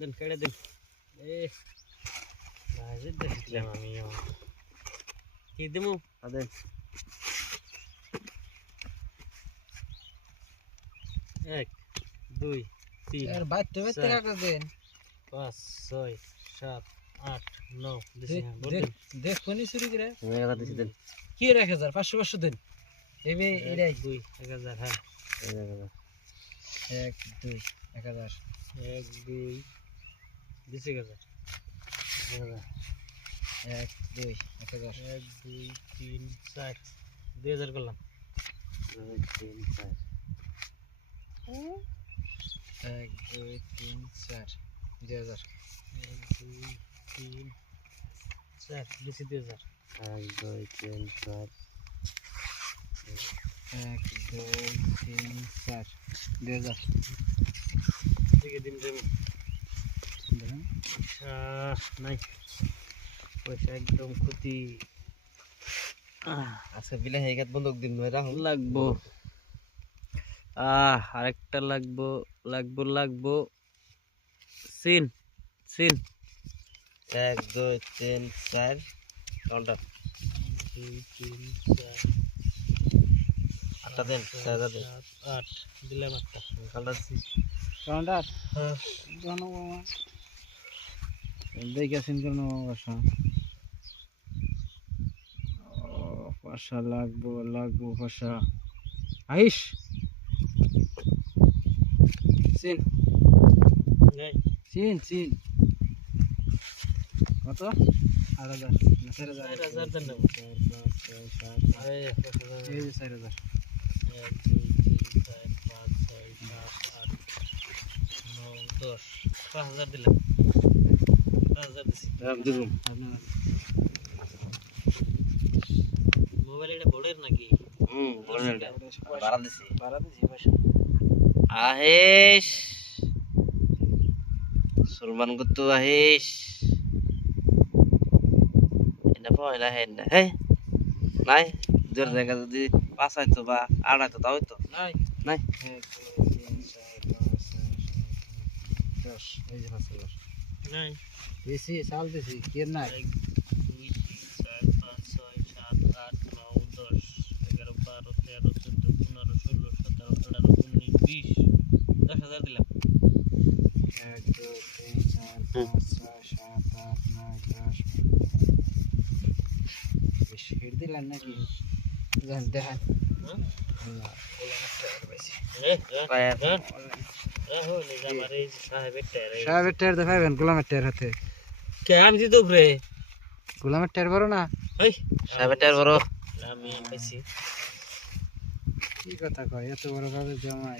দেন কেটে দেন ভাজি দেখলাম আমিও কি দেবো দেন 1 2 3 আর বাইতে বাইতে কাকা দেন 5 6 7 8 9 দেখুনি শুরু করে দিছি দেন কি 1000 500 500 দেন এবে এটাই 2 1000 হ্যাঁ 1 2 1000 1 2 দিছি 1000 1 2 1000 1 2 3 4 2000 করলাম 2 3 4 1 2 3 4 2000 1 2 3 4 দিছি 2000 1 2 3 4 1 2 3 4 2000 দিকে দিন দেব দেখেন নাই পয়সা একদম ক্ষতি আচ্ছা বিলে হেগাত বন্ধক দিন নয় রাহুল লাগবো আরেকটা লাগবো সিন 1 2 3 4 কাউন্টার 2 3 4 আটটা দেন 4000 দেন 8 দিলাম একটা কাউন্টার কাউন্টার হ্যাঁ জানো মামা দেখাছেন কেন বাসা পাশা লাগবো পাশা আইস সিন নাই সিন কত 8000 4000 দেন নেব 4 5 6 7 আরে এই যে 4000 1 2 3 4 5 6 7 8 9 10 5000 দিলাম 5000 দিছি দিলাম আপনার মোবাইল এটা বোর্ডের নাকি বলেন বাড়া দিছি বাড়া দিছি পয়সা আহেশ সুলমান গুত্তু আহেশ এটা পয়লা হেন না হে নাই জোর জায়গা যদি 5 আইতো বা 8 আইতো তাও তো নাই নাই 1 2 3 4 5 6 7 10 এই যে 5000 নাই বেশি চাল দিছি কে নাই 1 2 3 4 5 6 7 8 9 10 11 12 13 14 15 16 17 18 19 20 10000 দিলাম 1 2 3 4 5 6 7 8 9 10 বেশি হেড দিলেন নাকি জান দেখান সাহেবের টায়ার দেখাবেন গোলামের টায়ার হাতে আমি দিতে উপরে গোলামের টায়ার বড় না সাবেটার বড় আমি পাইছি কি কথা কয় এত বড় ভাবে জমায়